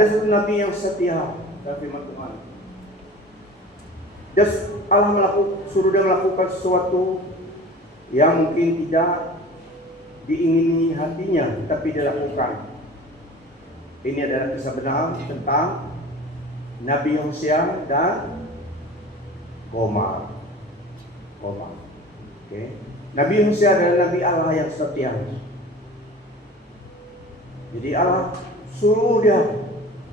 Ada satu nabi yang setia dalam firman Tuhan. Allah suruh dia melakukan sesuatu yang mungkin tidak diingini hatinya, tapi dia lakukan. Ini adalah kisah benar tentang Nabi Hosea dan Gomar. Okay. Nabi Hosea adalah Nabi Allah yang setia. Jadi Allah suruh dia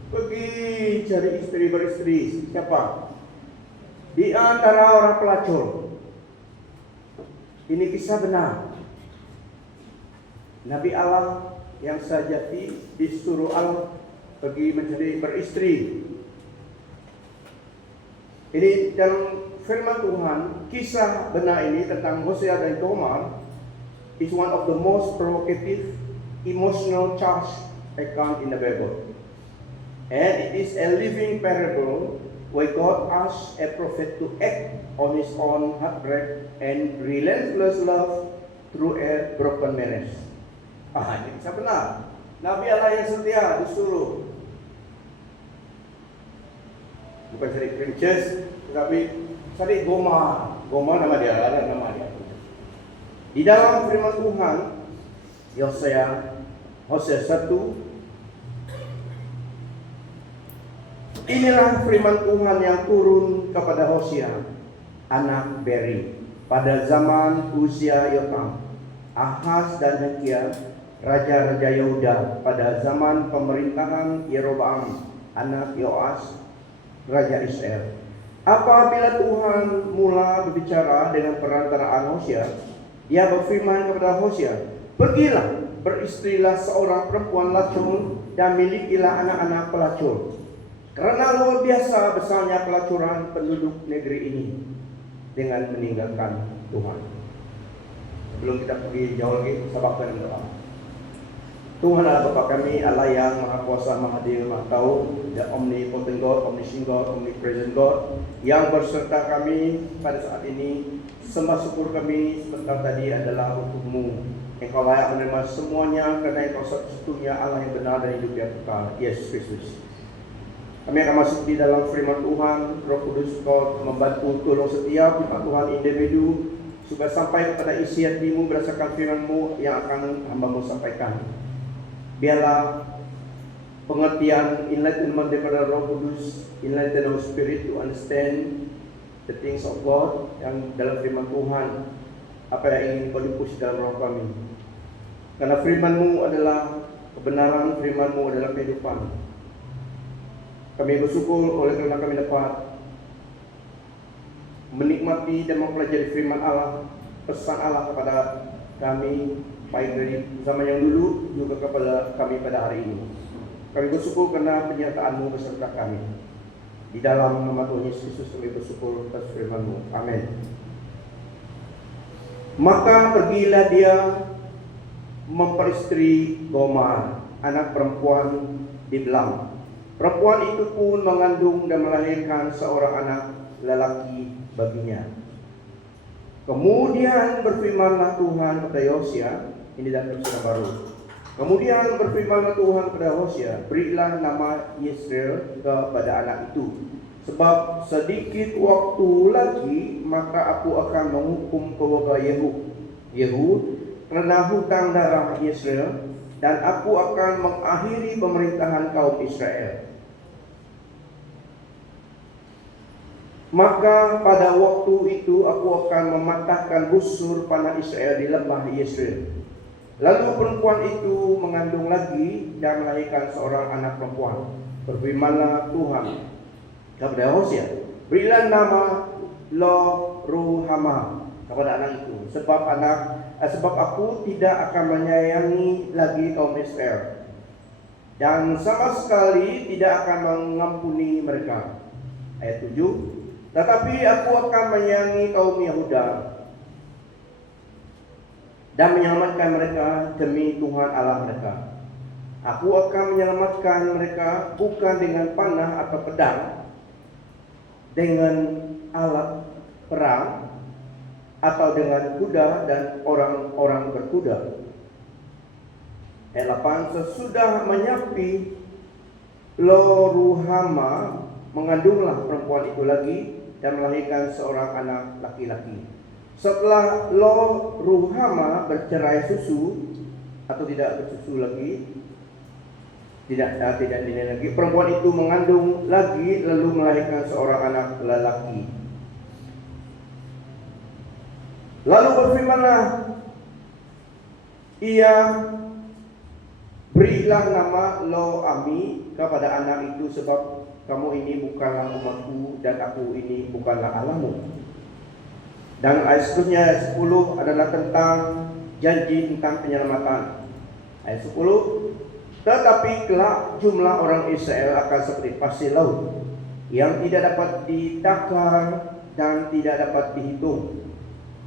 pergi cari istri beristri. Siapa? Di antara orang pelacur. Ini kisah benar. Nabi Allah yang sejati disuruh Allah pergi mencari beristri. Ini dalam firman Tuhan, kisah benar ini tentang Hosea dan Gomar is one of the most provocative, emotional charged account in the Bible. And it is a living parable where God asks a prophet to act on his own heartbreak and relentless love through a broken marriage. Ini kisah benar. Nabi Allah yang setia disuruh bukan cari princess, tetapi cari Gomar. Gomar nama dia, ada nama dia. Di dalam firman Tuhan, Hosea 1, inilah firman Tuhan yang turun kepada Hosea, anak Beri, pada zaman usia Yotam, Ahaz dan Hezekiah, raja-raja Yehuda, pada zaman pemerintahan Yeroboam, anak Yoas, raja Israel. Apabila Tuhan mula berbicara dengan perantaraan Hosea, Dia berfirman kepada Hosea, pergilah, beristrilah seorang perempuan lacur dan milikilah anak-anak pelacur. Karena luar biasa besarnya pelacuran penduduk negeri ini dengan meninggalkan Tuhan. Sebelum kita pergi jauh lagi, sabakkan berdoa. Tuhan adalah Bapa kami, Allah yang Maha Kuasa, Maha Adil, Maha Tahu, the Omnipotent God, Omniscient God, Omnipresent God, yang berserta kami pada saat ini. Sembah syukur kami sebentar tadi adalah untuk-Mu. Engkau layak menerima semuanya karena Engkau satu-satunya Allah yang benar dan hidup yang kekal, Yesus Kristus. Kami akan masuk di dalam firman Tuhan. Roh Kudus, Kau membantu tolong setiap firman Tuhan individu supaya sampai kepada isi hatimu berdasarkan firman-Mu yang akan hamba-Mu sampaikan. Biarlah pengertian enlightenment daripada Roh Kudus, enlighten our spirit to understand the things of God yang dalam firman Tuhan, apa yang ingin Kau dipush dalam roh kami. Karena firman-Mu adalah kebenaran, firman-Mu adalah kehidupan. Kami bersyukur oleh kerana kami dapat menikmati dan mempelajari firman Allah, pesan Allah kepada kami, baik dari zaman yang dulu juga kepada kami pada hari ini. Kami bersyukur kerana penyertaan-Mu beserta kami. Di dalam nama Tuhan Yesus Kristus kami bersyukur atas firman-Mu. Amin. Maka pergilah dia memperistri Gomar, anak perempuan Diblam. Perempuan itu pun mengandung dan melahirkan seorang anak lelaki baginya. Kemudian berfirmanlah Tuhan kepada Hosea, ini dalam Perjanjian Baru. Kemudian berfirmanlah Tuhan kepada Hosea, berilah nama Yesreel kepada anak itu, sebab sedikit waktu lagi maka aku akan menghukum keluarga Yehu kerana hutang darah Yesreel, dan aku akan mengakhiri pemerintahan kaum Israel. Maka pada waktu itu aku akan mematahkan busur panah Israel di lembah Yesreel. Lalu perempuan itu mengandung lagi dan melahirkan seorang anak perempuan. Berfirmanlah Tuhan kepada Hosea, berilah nama Lo-Ruhamah kepada anak itu, sebab aku tidak akan menyayangi lagi kaum Israel, dan sama sekali tidak akan mengampuni mereka. Ayat 7, tetapi aku akan menyayangi kaum Yehuda dan menyelamatkan mereka demi Tuhan Allah mereka. Aku akan menyelamatkan mereka bukan dengan panah atau pedang, dengan alat perang, atau dengan kuda dan orang-orang berkuda. Ayat 8, sesudah menyapi Lo Ruhama mengandunglah perempuan itu lagi dan melahirkan seorang anak laki-laki. Setelah Lo Ruhama bercerai susu atau tidak bersusu lagi, tidak dinilai lagi, perempuan itu mengandung lagi lalu melahirkan seorang anak lelaki. Lalu berfirmanlah ia, berilah nama Lo Ami kepada anak itu, sebab kamu ini bukanlah umatku dan aku ini bukanlah Allahmu. Dan ayat seterusnya, ayat 10 adalah tentang janji tentang penyelamatan. Ayat 10, tetapi kelak jumlah orang Israel akan seperti pasir laut yang tidak dapat ditakar dan tidak dapat dihitung.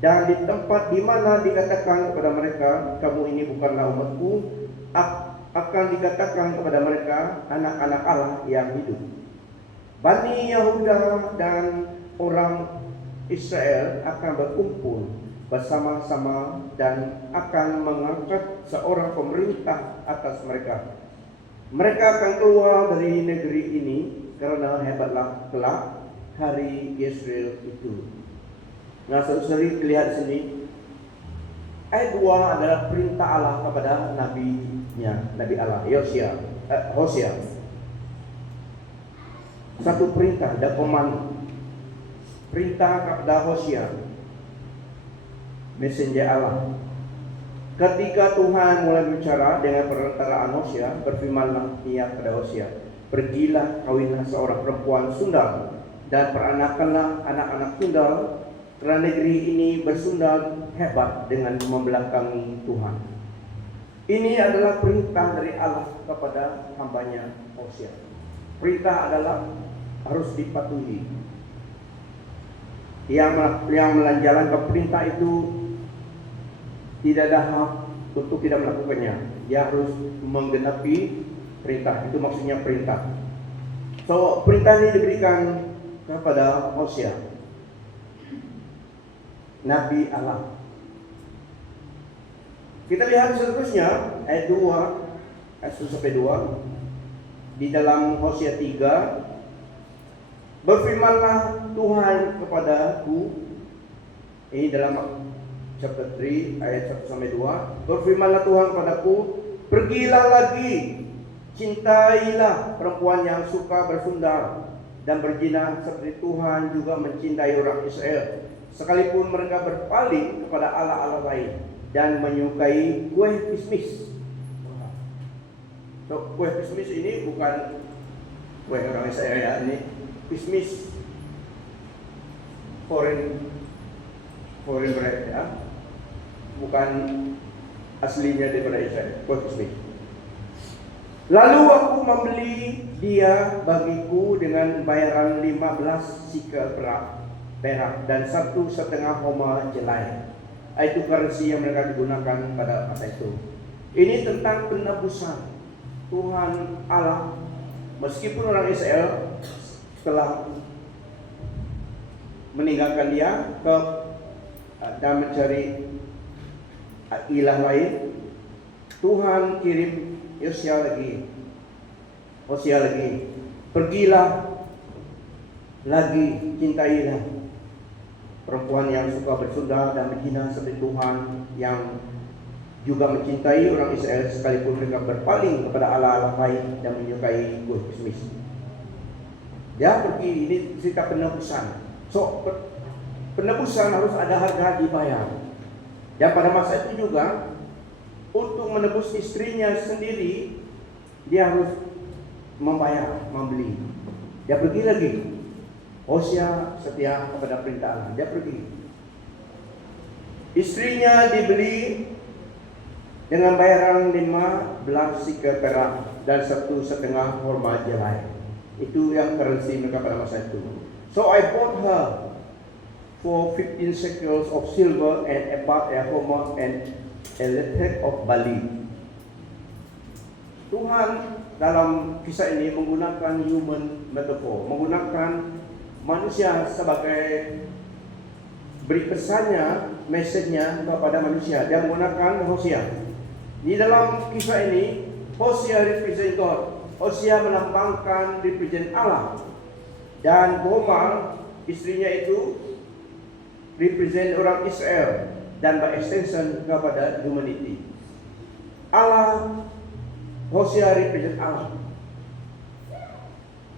Dan di tempat di mana dikatakan kepada mereka, kamu ini bukanlah umatku, akan dikatakan kepada mereka, anak-anak Allah yang hidup. Bani Yahuda dan orang Israel akan berkumpul bersama-sama dan akan mengangkat seorang pemerintah atas mereka. Mereka akan keluar dari negeri ini karena hebatlah kelak hari Yesreel itu. Nah, saudara lihat sini, ayat 2 adalah perintah Allah kepada nabinya, Nabi Allah, Hosea. Satu perintah dan komando. Perintah kepada Hosea, messenger Allah. Ketika Tuhan mulai bicara dengan perantaraan Hosea, berfirmanlah ia kepada Hosea, pergilah kawinlah seorang perempuan sundal dan peranakanlah anak-anak sundal, karena negeri ini bersundal hebat dengan membelakangi Tuhan. Ini adalah perintah dari Allah kepada hambanya Hosea. Perintah adalah harus dipatuhi. Yang menjalankan perintah itu tidak ada hak untuk tidak melakukannya. Dia harus menggenapi perintah. Itu maksudnya perintah. So, perintah ini diberikan kepada Hosea, Nabi Allah. Kita lihat seterusnya ayat 2, ayat 1 sampai 2 di dalam Hosea 3. Berfirmanlah Tuhan kepadaku, ini dalam chapter 3 ayat 1 sampai 2. Berfirmanlah Tuhan kepadaku, pergilah lagi, cintailah perempuan yang suka bersundal dan berzina seperti Tuhan juga mencintai orang Israel, sekalipun mereka berpaling kepada Allah-Allah lain dan menyukai kue kismis. So, kue kismis ini bukan kue orang Israel ya, ini kismis foreign bread ya, bukan aslinya daripada Israel, kue kismis. Lalu aku membeli dia bagiku dengan bayaran 15 sikel perak dan 1,5 homa jelai. Itu currency yang mereka digunakan pada masa itu. Ini tentang penebusan Tuhan Allah. Meskipun orang Israel telah meninggalkan dia dan mencari ilah lain, Tuhan kirim Hosea lagi, pergilah lagi, cintailah perempuan yang suka bersundal dan berzina seperti Tuhan yang juga mencintai orang Israel, sekalipun mereka berpaling kepada Allah-Allah lain dan menyukai kue kismis. Dia pergi, ini cerita penebusan. So, penebusan harus ada harga dibayar. Dan pada masa itu juga, untuk menebus istrinya sendiri, dia harus membayar, membeli. Dia pergi lagi. Hosea setia kepada perintah Allah. Dia pergi. Istrinya dibeli dengan bayaran 15 sikel perak dan 1,5 horma jelai. Itu yang currency mereka pada masa itu. So I bought her for 15 shekels of silver and about a homer and a lethek of barley. Tuhan dalam kisah ini menggunakan human metaphor, menggunakan manusia sebagai beri pesannya, message-nya kepada manusia. Dia menggunakan Hosea. Di dalam kisah ini, Hosea represent God. Hosea melambangkan represent Allah, dan Gomer istrinya itu represent orang Israel, dan by extension kepada humanity. Allah, Hosea represent Allah,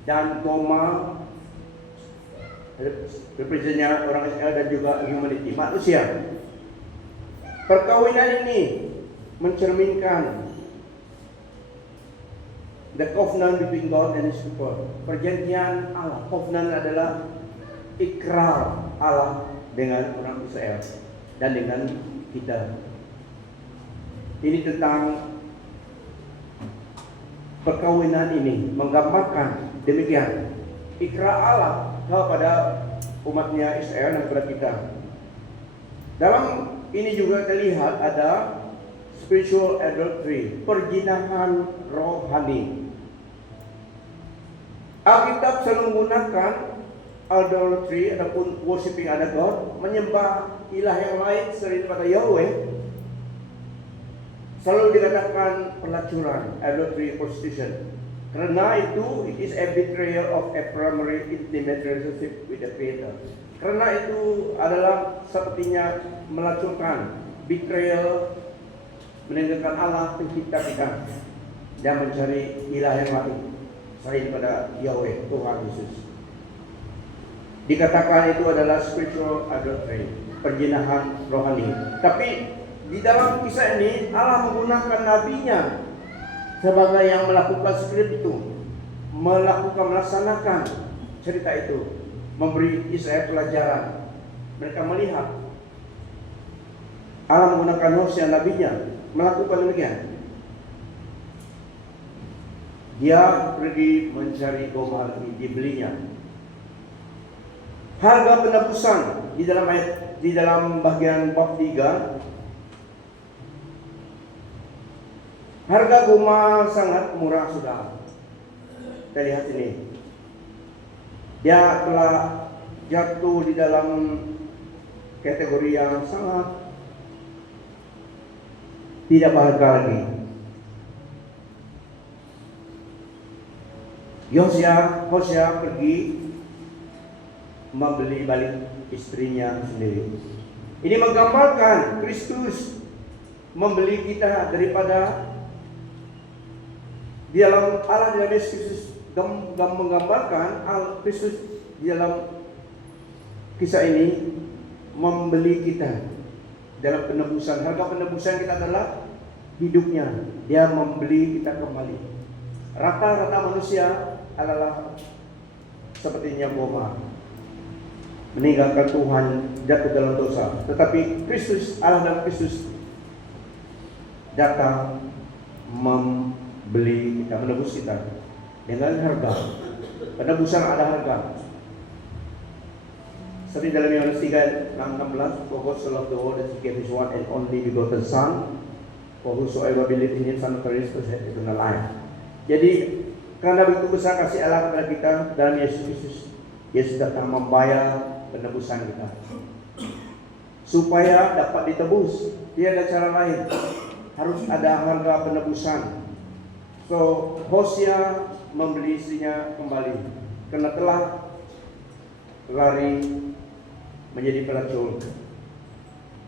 dan Gomer representnya orang Israel dan juga humanity, manusia. Perkawinan ini mencerminkan the covenant between God and His people. Perjanjian Allah. Covenant adalah ikrar Allah dengan orang Israel dan dengan kita. Ini tentang perkawinan ini, menggambarkan demikian ikrar Allah kepada umatnya Israel dan kepada kita. Dalam ini juga terlihat ada spiritual adultery, perzinahan rohani. Alkitab selalu menggunakan adultery ataupun worshiping other God, menyembah ilah yang lain selain daripada Yahweh, selalu dikatakan pelacuran, adultery, prostitution. Karena itu, it is a betrayal of a primary intimate relationship with the Creator. Karena itu adalah sepertinya melacurkan, betrayal, meninggalkan Allah pencipta kita dan mencari ilah yang lain selain pada Yahweh, Tuhan Yesus. Dikatakan itu adalah spiritual adultery, perzinahan rohani. Tapi di dalam kisah ini Allah menggunakan nabinya sebagai yang melakukan skrip itu, melaksanakan cerita itu, memberi Israel pelajaran. Mereka melihat Allah menggunakan Hosea nabinya melakukan demikian. Dia pergi mencari Gomer, dibelinya. Harga penebusan di dalam bagian bab 3. Harga Gomer sangat murah, sudah. Kita lihat ini. Dia telah jatuh di dalam kategori yang sangat tidak berharga lagi. Hosea pergi membeli balik istrinya sendiri. Ini menggambarkan Kristus membeli kita daripada di dalam Allah, di dalam Yesus Kristus, menggambarkan Kristus di dalam kisah ini membeli kita dalam penebusan. Harga penebusan kita adalah hidupnya. Dia membeli kita kembali. Rata-rata manusia adalah sepertinya Gomer, meninggalkan Tuhan, jatuh dalam dosa. Tetapi Kristus, Allah dan Kristus datang membeli kita, menebus kita dengan harga. Penebusan ada harga. Seperti dalam Yohanes 3:16, for God so loved the world that He gave His one and only begotten Son, for whosoever believes in Him shall not perish but have eternal life. Jadi karena begitu besar kasih Allah kepada kita dalam Yesus Kristus, Yesus datang membayar penebusan kita supaya dapat ditebus. Tidak ada cara lain, harus ada harga penebusan. So Hosea membeli istrinya kembali karena telah lari menjadi pelacur.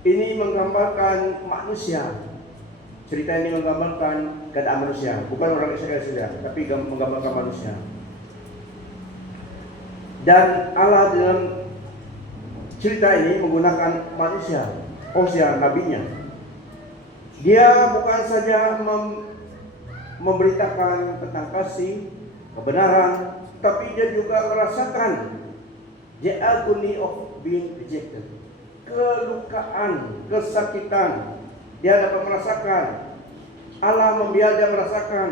Ini menggambarkan manusia. Cerita ini menggambarkan keadaan manusia, bukan orang Israel saja, tapi menggambarkan manusia. Dan Allah dalam cerita ini menggunakan manusia, Hosea nabinya. Dia bukan saja memberitakan tentang kasih, kebenaran, tapi dia juga merasakan the agony of being rejected, kelukaan, kesakitan. Dia dapat merasakan, Allah membiarkan dia merasakan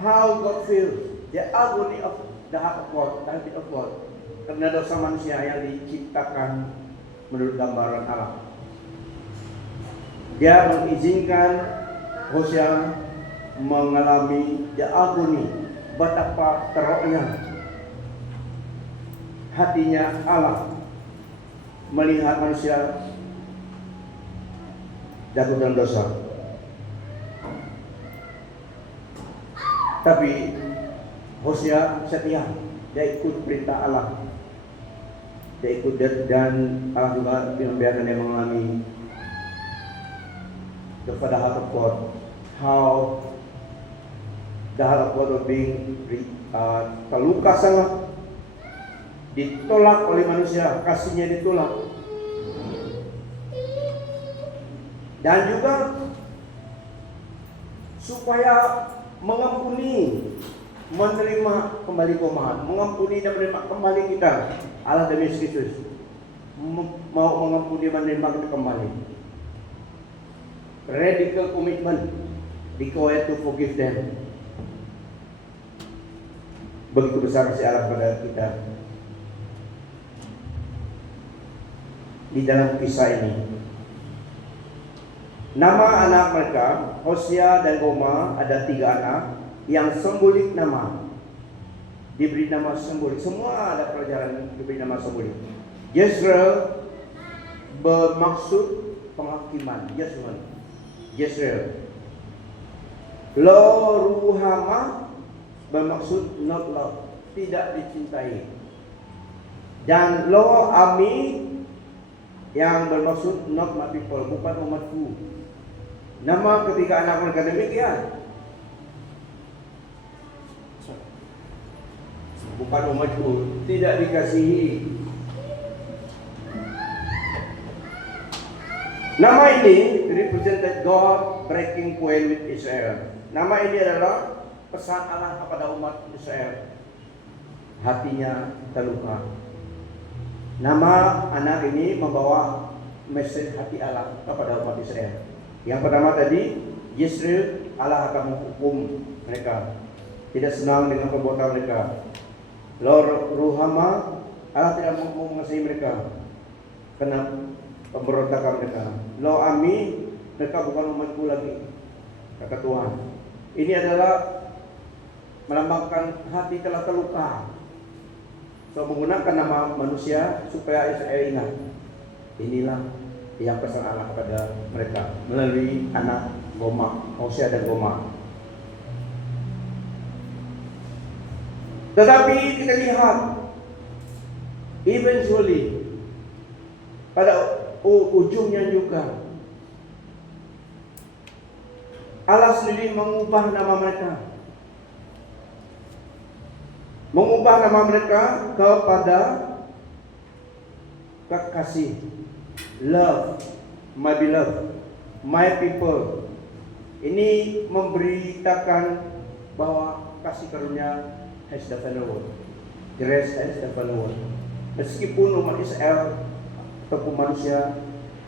how God feels, the agony of the heart of God, the heart of God, karena dosa manusia yang diciptakan menurut gambaran Allah. Dia mengizinkan Hosea mengalami the agony, betapa teroknya hatinya Allah melihat manusia jatuh dalam dosa. Tapi Hosea setia, dia ikut perintah Allah, dia ikut, dan Allah juga membiarkan dia mengalami the heart of God, how the heart of God was being terluka sangat, ditolak oleh manusia, kasihnya ditolak, dan juga supaya mengampuni, menerima kembali kelemahan, mengampuni dan menerima kembali kita. Allah dan Yesus Kristus mau mengampuni dan menerima kita kembali. Radical commitment, required to forgive them. Begitu besar kasih Allah kepada kita. Di dalam kisah ini, nama anak mereka, Hosea dan Goma, ada 3 anak yang simbolik nama. Diberi nama simbolik. Semua ada pelajaran diberi nama simbolik. Jezreel bermaksud penghakiman. Jezreel. Lo Ruhama bermaksud not love, tidak dicintai. Dan Lo Ami yang bermaksud not my people, bukan umatku. Nama ketiga anak mereka demikian. Bukan umatku, tidak dikasihi. Nama ini represented God breaking point with Israel. Nama ini adalah pesan Allah kepada umat Israel. Hatinya terluka. Nama anak ini membawa message hati Allah kepada umat Israel. Yang pertama tadi, Yesreel, Allah akan menghukum mereka. Tidak senang dengan perbuatan mereka. Lord Ruhama, Allah tidak mau mengasihi mereka karena pemberontakan mereka. Lo Ami, mereka bukan umatku lagi, kata Tuhan. Ini adalah melambangkan hati telah terluka. So, menggunakan nama manusia supaya Israel ingat. Inilah yang pesan Allah kepada mereka melalui anak Goma, Hosea dan Goma. Tetapi kita lihat, eventually pada ujungnya juga Allah sendiri mengubah nama mereka. Mengubah nama mereka kepada kekasih, love, my beloved, my people. Ini memberitakan bahwa kasih karunia has the final word, grace has the final word. Meskipun umat Israel ataupun manusia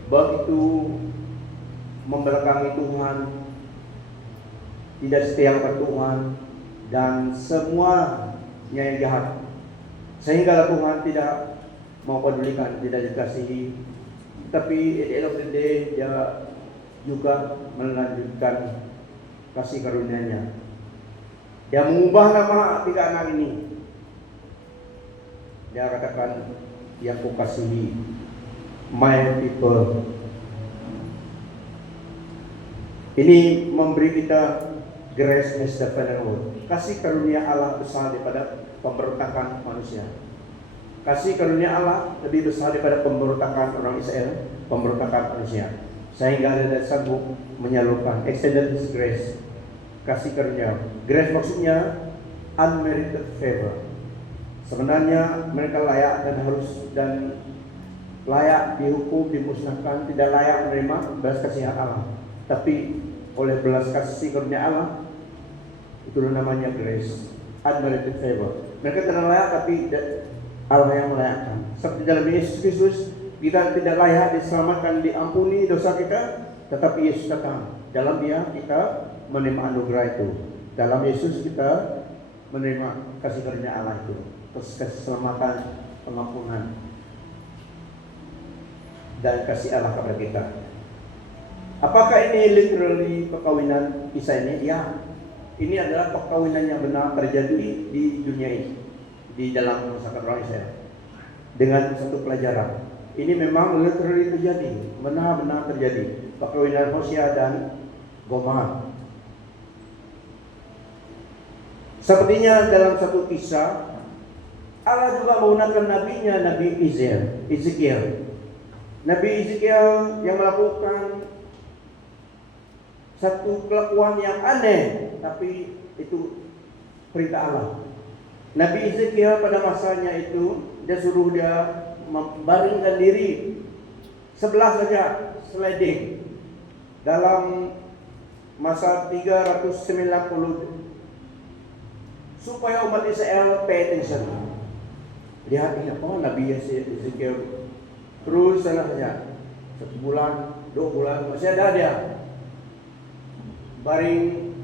begitu membelakangi Tuhan, tidak setia kepada Tuhan, dan semuanya yang jahat, sehingga Tuhan tidak mau pedulikan, tidak dikasihi. Tapi at the end of the day, dia juga melanjutkan kasih karunia-Nya. Dia mengubah nama 3 anak ini. Dia katakan, yang kukasihi, my people. Ini memberi kita grace as the final word. Kasih karunia Allah besar daripada pemberontakan manusia. Kasih karunia Allah lebih besar daripada pemberontakan orang Israel, pemberontakan manusia. Sehingga dia sanggup menyalurkan extended grace. Kasih karunia. Grace maksudnya unmerited favor. Sebenarnya mereka layak dan harus dan layak dihukum, dimusnahkan, tidak layak menerima belas kasihan Allah. Tapi oleh belas kasih karunia Allah, itulah namanya grace, unmerited favor. Mereka tidak layak, tapi Allah yang melayakkan. Seperti dalam Yesus Kristus, kita tidak layak diselamatkan, diampuni dosa kita, tetapi Yesus datang. Dalam Dia kita menerima anugerah itu. Dalam Yesus kita menerima kasih karunia Allah itu, keselamatan, pengampunan, dan kasih Allah kepada kita. Apakah ini literally perkawinan kisah ini? Ya, ini adalah perkawinan yang benar terjadi di dunia ini, di dalam masyarakat orang Israel. Dengan satu pelajaran, ini memang literally terjadi, benar-benar terjadi. Perkawinan Hosea dan Goma. Sepertinya dalam satu kisah, Allah juga menggunakan nabinya, Nabi Ezekiel. Nabi Ezekiel yang melakukan satu kelakuan yang aneh, tapi itu perintah Allah. Nabi Ezekiel pada masanya itu, dia suruh dia membaringkan diri sebelah saja sliding dalam masa 390 supaya umat Israel pay attention. Lihat ini apa Nabi Ezekiel terus sana saja 1 bulan, 2 bulan masih ada dia baring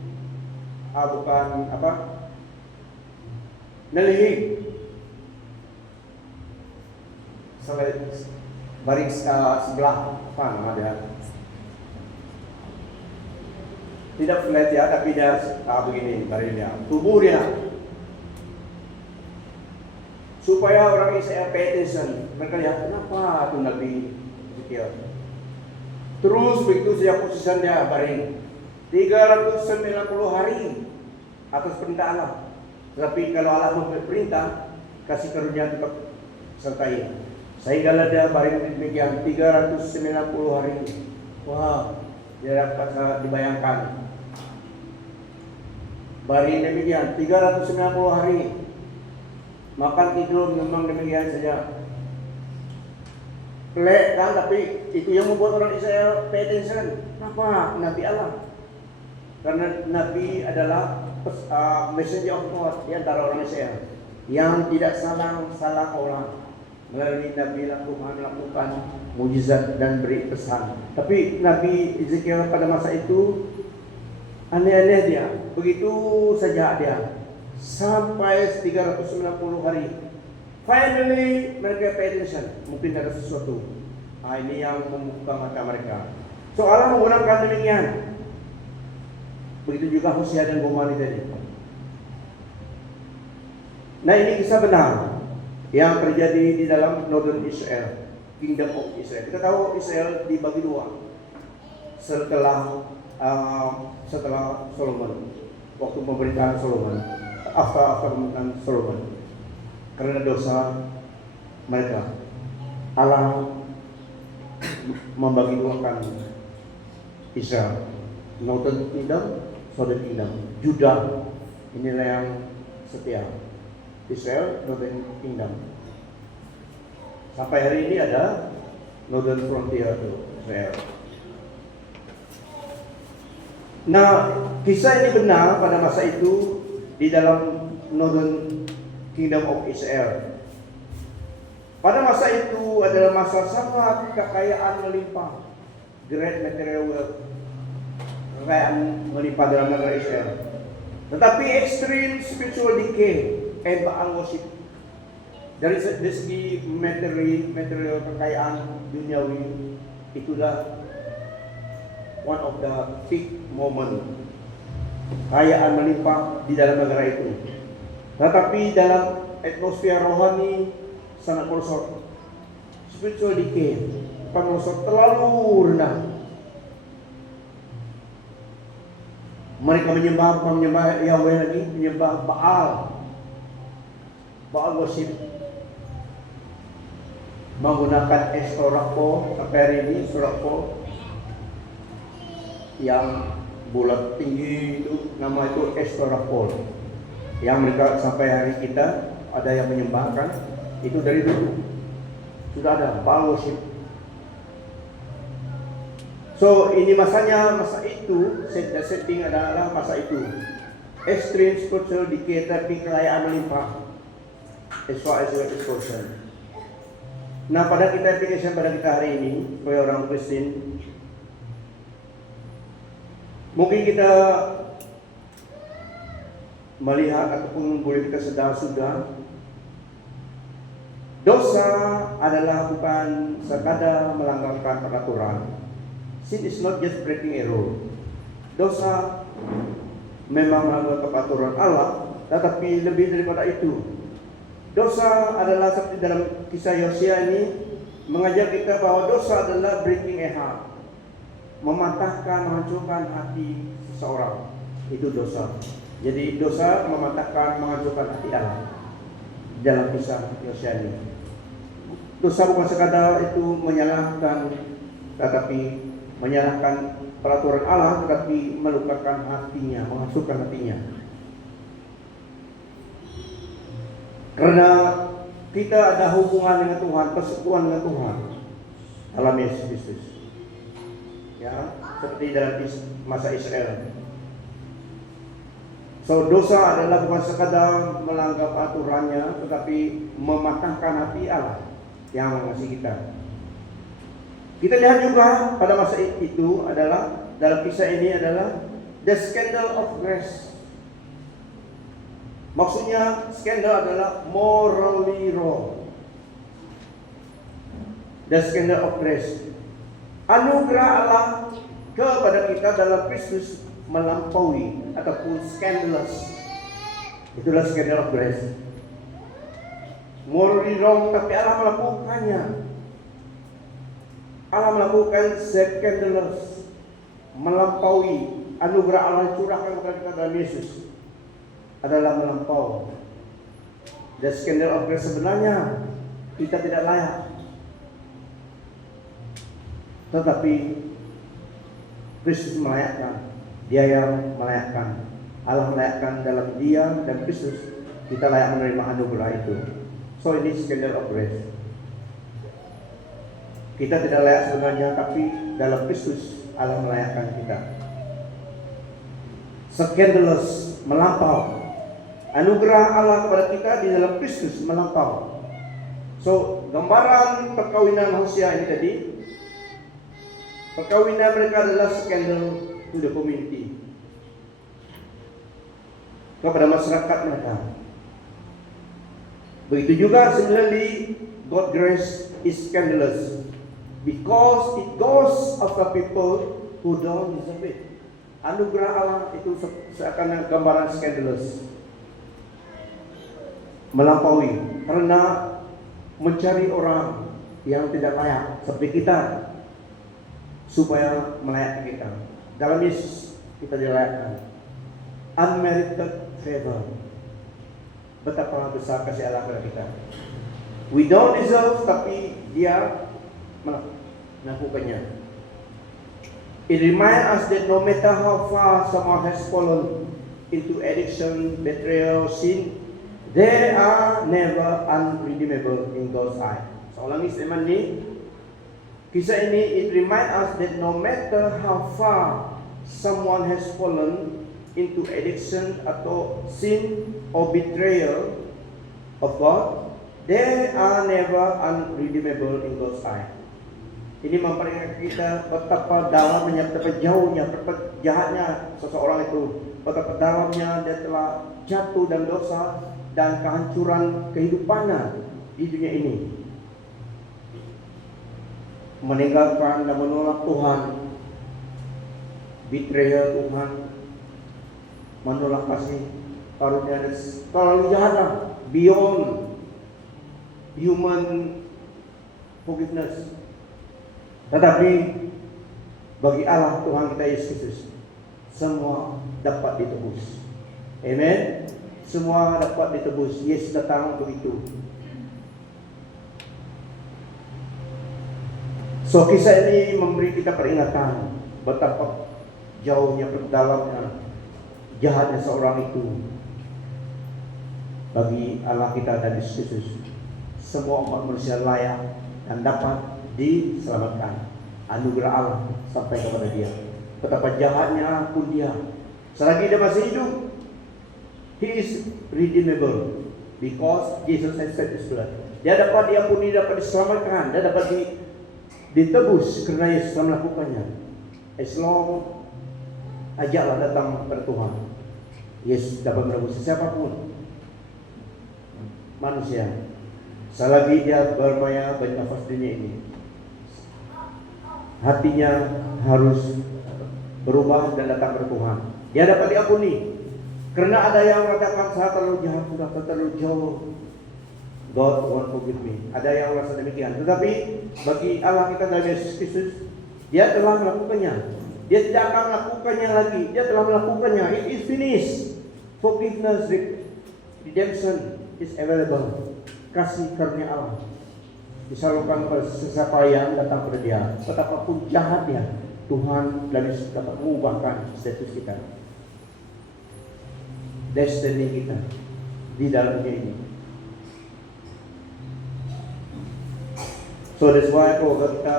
bukan apa nelihik baring sebelah apa nama dia, tidak flat ya, tapi dia begini baringnya, tubuh dia, supaya orang Israel pay attention. Mereka lihat kenapa itu Nabi Ezekiel. Terus begitu saja posisi dia baring 390 hari atas perintah Allah. Tapi kalau Allah memberi perintah, kasih karunia tetap sertai. Sehingga dia baring demikian 390 hari. Wah, dia dapat dibayangkan. Baring demikian 390 hari. Makan tidur memang demikian saja. Pelek kan, tapi itu yang membuat orang Israel pay attention. Kenapa? Nabi Allah. Karena Nabi adalah messenger of God di antara orang Israel yang tidak salah orang. Melalui Nabi Tuhan lakukan mujizat dan beri pesan. Tapi Nabi Ezekiel pada masa itu aneh-aneh dia. Begitu saja dia sampai 390 hari. Finally mereka pay attention. Mungkin ada sesuatu. Ini yang membuka mata mereka. So Allah menggunakan demikian. Begitu juga Hosea dan Gomer tadi. Nah, ini kisah benar yang terjadi di dalam Northern Israel, Kingdom of Israel. Kita tahu Israel dibagi dua setelah Solomon, waktu pemerintahan Solomon, after pemerintahan Solomon. Karena dosa mereka, Allah membagi duakan Israel, Northern Kingdom, Southern Kingdom. Judah inilah yang setia, Israel, Northern Kingdom. Sampai hari ini ada Northern Frontier itu Israel. Nah, kisah ini benar pada masa itu di dalam Northern Kingdom of Israel. Pada masa itu adalah masa sangat kekayaan melimpah, great material wealth, kekayaan melimpah dalam negara Israel. Tetapi extreme spiritual decay and Baal worship. Dari segi material kekayaan duniawi, itulah one of the peak moment kekayaan melimpah di dalam negara itu. Tetapi dalam atmosfer rohani sangat merosot. Spiritual decay, bukan merosot, terlalu rendah. Mereka menyembah Yahweh lagi, menyembah Baal worship, menggunakan estorapo, sampai hari ini estorapo yang bulat tinggi itu, nama itu estorapo, yang mereka sampai hari kita ada yang menyembahkan, itu dari dulu sudah ada Baal worship. So ini masa itu, setting adalah masa itu extreme spiritual decay, tapi kekayaan melimpah as far as what is concerned. Nah, pada kita application pada kita hari ini sebagai orang Kristen, mungkin kita melihat ataupun boleh kita sedar sudah, dosa adalah bukan sekadar melanggar peraturan. Sin is not just breaking a rule. Dosa memang melanggar peraturan Allah, tetapi lebih daripada itu. Dosa adalah seperti dalam kisah Yosua ini mengajar kita bahwa dosa adalah breaking a heart, mematahkan, menghancurkan hati seseorang. Itu dosa. Jadi dosa mematahkan, menghancurkan hati Allah dalam kisah Yosia ini. Dosa bukan sekadar itu menyalahkan, tetapi menyalahkan peraturan Allah, tetapi melukakan hatinya, menghancurkan hatinya. Karena kita ada hubungan dengan Tuhan, persekutuan dengan Tuhan dalam Yesus Kristus. Ya, seperti dalam masa Israel. So, dosa adalah bukan sekadar melanggar aturannya, tetapi mematahkan hati Allah yang mengasihi kita. Kita lihat juga pada masa itu adalah, dalam kisah ini adalah the scandal of grace. Maksudnya skandal adalah morally wrong. The scandal of grace. Anugerah Allah kepada kita dalam Kristus melampaui ataupun scandalous. Itulah scandal of grace. Morally wrong, tapi Allah melakukannya. Allah melakukan scandalous, melampaui. Anugerah Allah curahkan kepada kita dalam Yesus adalah melampau. The scandal of grace sebenarnya kita tidak layak, tetapi Kristus melayakkan. Dia yang melayakkan. Allah melayakkan dalam Dia dan Kristus. Kita layak menerima anugerah itu. So ini scandal of grace. Kita tidak layak sebenarnya, tapi dalam Kristus Allah melayakkan kita. Scandalous, melampau. Anugerah Allah kepada kita di dalam Kristus melampau. So, gambaran perkawinan Hosea ini tadi, perkawinan mereka adalah scandal to the community, kepada masyarakat mereka. Begitu juga similarly, God's grace is scandalous because it goes after people who don't deserve it. Anugerah Allah itu seakan gambaran scandalous, melampaui, karena mencari orang yang tidak layak seperti kita supaya melayakkan kita. Dalam Yesus kita dilayakkan. Unmerited favor. Betapa besar kasih Allah kepada kita. We don't deserve, tapi Dia melakukannya. It reminds us that no matter how far someone has fallen into addiction, betrayal, sin, they are never unredeemable in God's eye. Seorang istimewa ini, kisah ini, it reminds us that no matter how far someone has fallen into addiction atau sin or betrayal of God, they are never unredeemable in God's eye. Ini memperingatkan kita betapa dalamnya, betapa jauhnya, betapa jahatnya seseorang itu, betapa dalamnya dia telah jatuh dan dosa dan kehancuran kehidupannya di dunia ini. Meninggalkan dan menolak Tuhan, betrayal Tuhan, menolak kasih karunia, terlalu jahat, beyond human forgiveness. Tetapi bagi Allah Tuhan kita Yesus Kristus, semua dapat ditebus. Amen. Semua dapat ditebus. Yesus datang untuk itu. So kisah ini memberi kita peringatan betapa jauhnya, dalamnya, jahatnya seorang itu. Bagi Allah kita dan Yesus Kristus, semua umat manusia layak dan dapat diselamatkan. Anugerah Allah sampai kepada dia. Betapa jahatnya pun dia, selagi dia masih hidup, he is redeemable because Jesus has shed his blood. Dia dapat diampuni, dapat diselamatkan, dia dapat ditebus karena Yesus telah melakukannya. As long ajaklah datang kepada Tuhan, Yesus dapat menebus siapapun manusia, selagi dia bermaya bernafas dunia ini. Hatinya harus berubah dan datang kepada Tuhan. Dia dapat diampuni. Karena ada yang mengatakan saya terlalu jahat, sudah terlalu jauh, God won't forgive me. Ada yang merasa demikian. Tetapi bagi Allah kita dalam Yesus Kristus, Dia telah melakukannya. Dia tidak akan melakukannya lagi. Dia telah melakukannya. It is finished. Forgiveness, redemption is available. Kasih karunia Allah disalurkan kepada sesiapa yang datang kepada Dia. Betapapun jahatnya, Tuhan dapat mengubahkan status kita, destiny kita di dalam dunia ini. So that's why kalau kita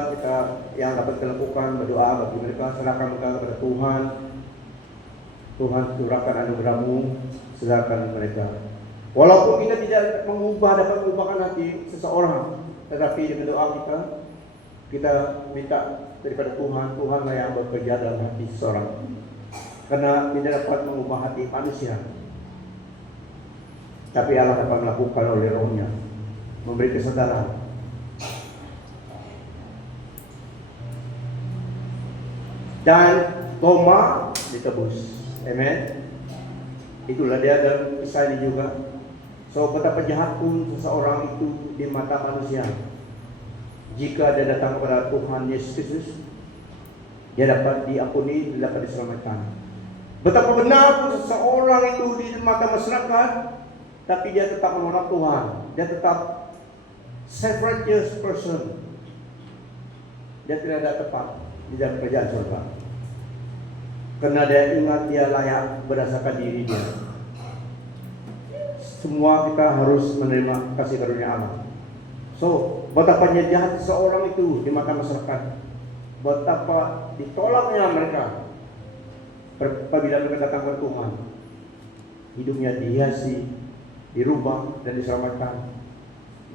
yang dapat kita lakukan berdoa bagi mereka, serahkan mereka kepada Tuhan. Tuhan curahkan anugerah-Mu, serahkan mereka. Walaupun kita tidak dapat mengubahkan hati seseorang, tetapi dengan doa kita minta daripada Tuhan, Tuhanlah yang bekerja dalam hati seseorang. Karena tidak dapat mengubah hati manusia, tapi Allah dapat melakukan oleh Roh-Nya, memberi kesadaran. Dan Toma ditebus. Amen. Itulah dia dalam kisah ini juga. So betapa jahat pun seseorang itu di mata manusia, jika dia datang kepada Tuhan Yesus Kristus, dia dapat diampuni, dia dapat diselamatkan. Betapa benar pun seseorang itu di mata masyarakat, tapi dia tetap menolak Tuhan. Dia tetap self-righteous person. Dia tidak ada tepat di dalam kerajaan surga. Karena dia ingat dia layak berdasarkan diri dia. Semua kita harus menerima kasih karunia Allah. So, betapa jahat seseorang itu di mata masyarakat, betapa ditolaknya mereka apabila mereka datang kepada Tuhan. Hidupnya dihiasi, dirubah dan diselamatkan,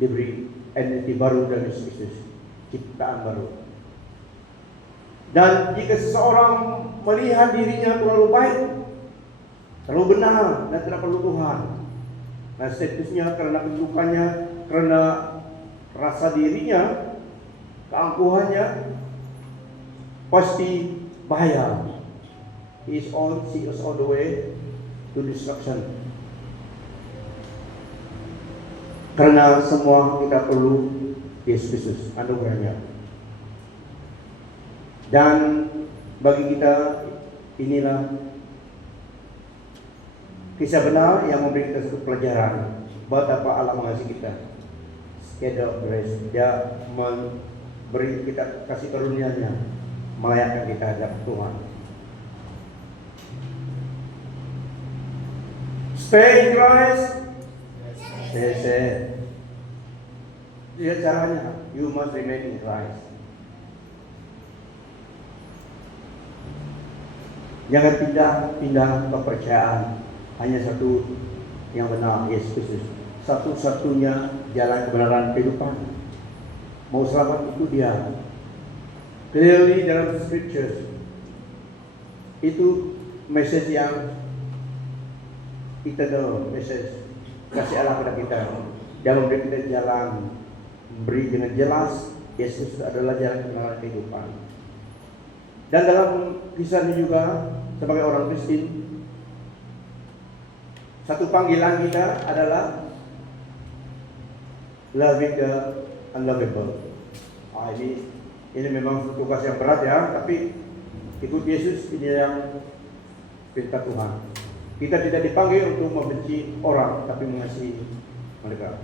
diberi identiti baru dari Yesus Kristus, ciptaan baru. Dan jika seseorang melihat dirinya terlalu baik, terlalu benar dan tidak perlu Tuhan, nah statusnya karena kedudukannya, karena rasa dirinya, keangkuhannya, pasti bahaya. He is all the way to destruction. Karena semua kita perlu Yesus Kristus, anugerahnya. Dan bagi kita inilah kisah benar yang memberi kita satu pelajaran betapa Allah mengasihi kita. Schedule of grace, Dia memberi kita kasih karunia-Nya, melayakkan kita hadapan Tuhan. Stay in Christ. Stay. Lihat caranya, you must remain in Christ. Jangan pindah kepercayaan. Hanya satu yang benar, Yesus Kristus. Satu-satunya jalan kebenaran kehidupan. Mau selamat itu Dia. Clearly dalam Scriptures, itu message yang eternal, message kasih Allah kepada kita. Dia memberi kita jalan, memberi dengan jelas Yesus adalah jalan kebenaran kehidupan. Dan dalam kisah ini juga sebagai orang Kristen, satu panggilan kita adalah loving the unlovable. Ini memang tugas yang berat ya, tapi ikut Yesus ini yang perintah Tuhan. Kita tidak dipanggil untuk membenci orang, tapi mengasihi mereka.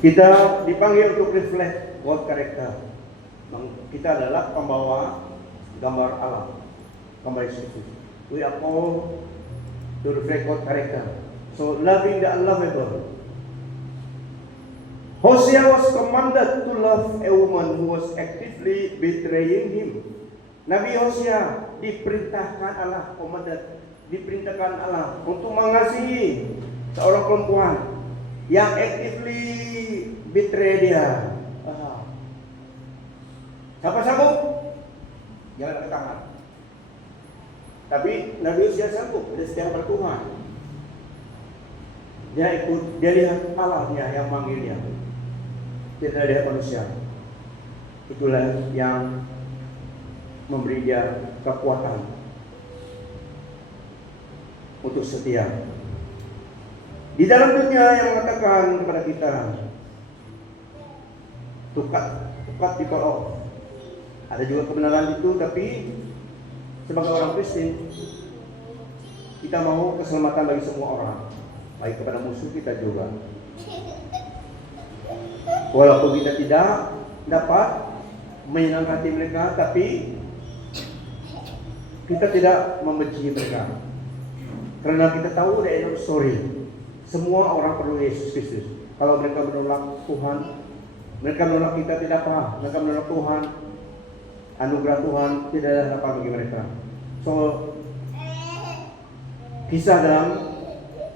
Kita dipanggil untuk reflect God character. Kita adalah pembawa gambar Allah, gambar Yesus. We are called to reflect God character. So loving the unlovable. Hosea was commanded to love a woman who was actively betraying him. Nabi Hosea diperintahkan Allah, diperintahkan Allah untuk mengasihi seorang perempuan yang actively betray dia. Siapa sanggup? Jangan angkat tangan. Tapi Nabi Hosea sanggup, dia setia kepada Tuhan. Dia lihat Allahnya yang manggil dia. Tidak lihat manusia. Itulah yang memberi dia kekuatan untuk setia. Di dalam dunia yang mengatakan kepada kita, tukat di bawah. Ada juga kebenaran itu, tapi sebagai orang Kristen, kita mau keselamatan bagi semua orang, baik kepada musuh kita juga. Walaupun kita tidak dapat menyenangkan hati mereka, tapi kita tidak membenci mereka. Karena kita tahu the end of story. Semua orang perlu Yesus Kristus. Kalau mereka menolak Tuhan, mereka menolak kita, tidak apa. Mereka menolak Tuhan, anugerah Tuhan tidak ada apa bagi mereka. So, kisah dalam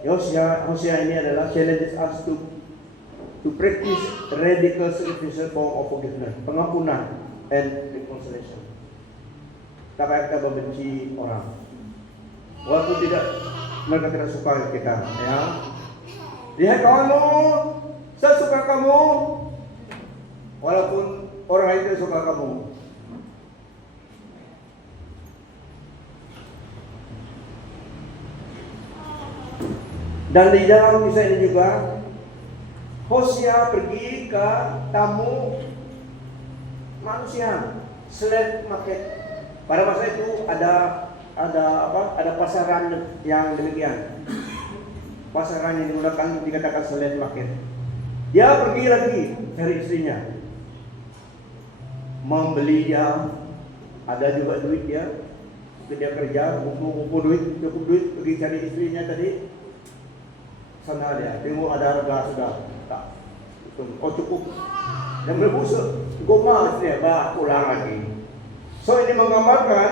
Hosea ini adalah challenges us to practice radical sacrificial form of forgiveness, pengampunan and reconciliation. Tak payah kita membenci orang, walaupun mereka tidak suka kita. Ya, lihat kamu, saya suka kamu, walaupun orang lain tidak suka kamu. Dan di dalam kisah ini juga Hosea pergi ke tamu manusia, slave market. Pada masa itu ada pasaran yang demikian. Pasaran yang digunakan dikatakan slave market. Dia pergi lagi cari istrinya, membeli dia, ada juga duit dia. Dia kerja, kumpul duit, cukup duit, pergi cari istrinya tadi. Sana dia, tengok ada harga sudah tak, oh cukup. Dan berbusuk, goma dia, pulang lagi. So ini menggambarkan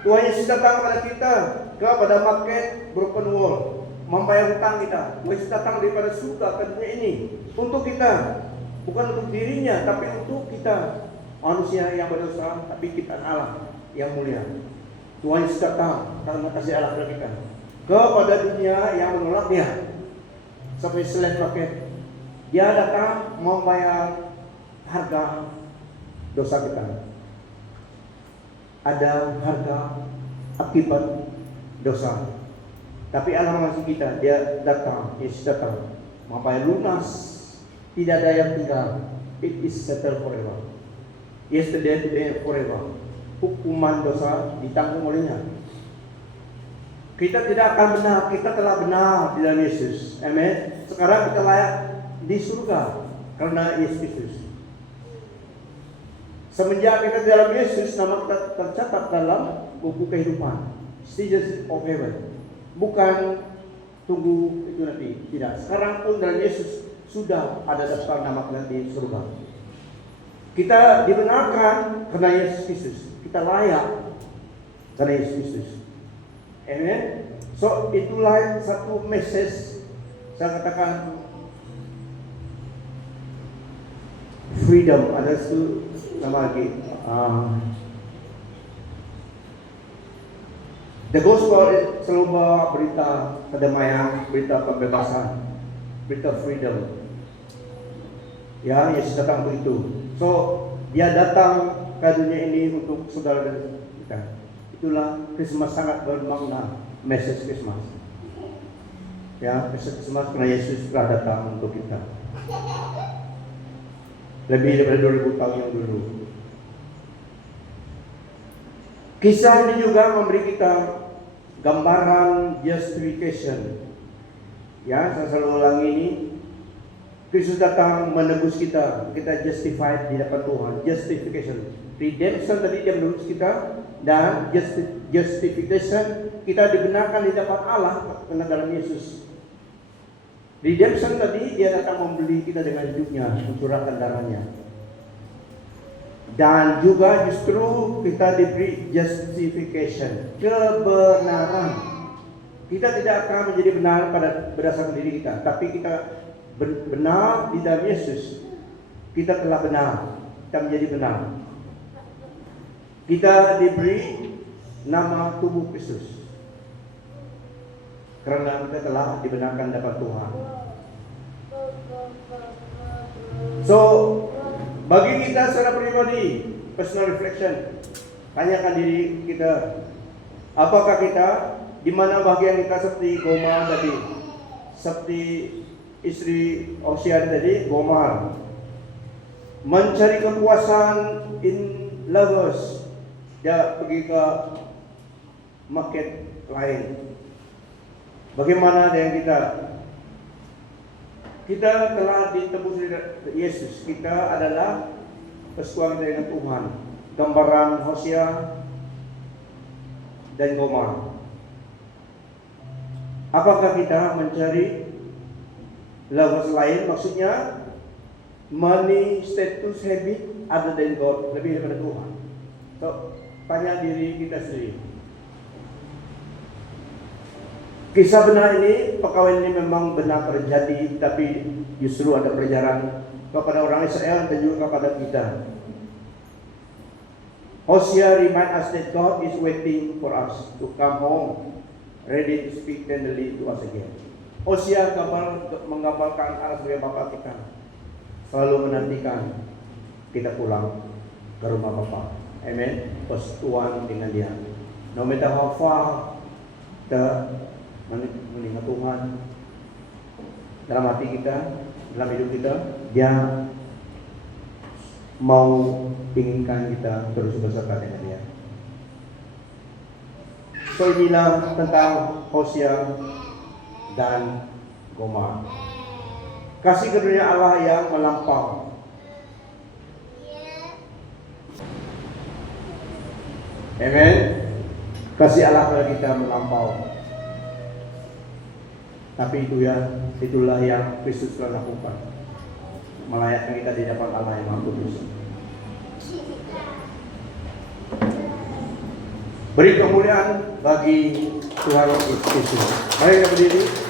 Tuhan Yesus datang kepada kita, kepada market broken wall, membayar hutang kita. Tuhan Yesus datang daripada surga ke dunia ini untuk kita, bukan untuk dirinya, tapi untuk kita manusia yang berdosa, tapi ciptaan Allah yang mulia. Tuhan Yesus datang karena kasih Allah kepada kita, kepada dunia yang menolaknya. Sampai slave market, dia datang membayar harga dosa kita. Ada harga akibat dosa. Tapi Allah mengasihi kita, dia datang, Yesus datang membayar lunas, tidak ada yang tinggal. It is settled forever. Yesterday, today, forever. Hukuman dosa ditanggung olehnya. Kita tidak akan benar, kita telah benar di dalam Yesus. Amin. Sekarang kita layak di surga karena Yesus Kristus. Semenjak kita di dalam Yesus, nama kita tercatat dalam buku kehidupan, Citizens of Heaven. Bukan tunggu itu nanti, tidak. Sekarang pun dalam Yesus sudah ada daftar nama kita di surga. Kita dibenarkan karena Yesus Kristus. Kita layak karena Yesus Kristus. Amen. So itulah satu message, saya katakan freedom. Ada satu nama lagi, the gospel selalu bawa berita kedamaian, berita pembebasan, berita freedom. Ya, Yesus datang untuk itu. So dia datang ke dunia ini untuk saudara dan kita. Itulah Christmas sangat bermakna, message Christmas. Ya, message Christmas karena Yesus telah datang untuk kita. Lebih daripada 2000 tahun yang dulu. Kisah ini juga memberi kita gambaran justification. Ya, saya selalu ulangi ini. Kristus datang menebus kita. Kita justified di hadapan Tuhan. Justification. Redemption tadi dia menebus kita. Dan justification, kita dibenarkan di hadapan Allah karena dalam Yesus. Redemption tadi dia datang membeli kita dengan hidupnya, mencurahkan darahnya. Dan juga justru kita diberi justification, kebenaran. Kita tidak akan menjadi benar berdasarkan diri kita, tapi kita benar di dalam Yesus. Kita telah benar, kita menjadi benar. Kita diberi nama tubuh Kristus karena kita telah dibenarkan dapat Tuhan. So, bagi kita secara pribadi, personal reflection, tanyakan diri kita, apakah kita di mana bagian kita seperti Gomar tadi, seperti istri Hosea tadi, Gomar, mencari kepuasan in lovers. Dia pergi ke market lain. Bagaimana dengan kita? Kita telah ditebus oleh Yesus. Kita adalah persekutuan dengan Tuhan. Gambaran Hosea dan Gomer. Apakah kita mencari lovers lain? Maksudnya money, status, habit other than God, lebih daripada Tuhan. So, tanya diri kita sendiri. Kisah benar ini, perkawinan ini memang benar terjadi, tapi justru ada pelajaran kepada orang Israel dan juga kepada kita. Hosea remind us that God is waiting for us to come home, ready to speak tenderly to us again. Hosea menggambarkan Allah sebagai Bapa kita, selalu menantikan kita pulang ke rumah Bapa. Amen. Persekutuan dengan Dia. No matter how far kita mengingat Tuhan dalam hati kita, dalam hidup kita, Dia mau inginkan kita terus bersama dengan Dia. So inilah tentang Hosea dan Gomer. Kasih karunia Allah yang melampau. Amen. Kasih Allah kepada kita melampau. Tapi itulah yang Kristus telah lakukan, melayakkan kita di depan Allah yang Maha Kudus. Beri kemuliaan bagi Tuhan Yesus Kristus. Mari kita berdiri.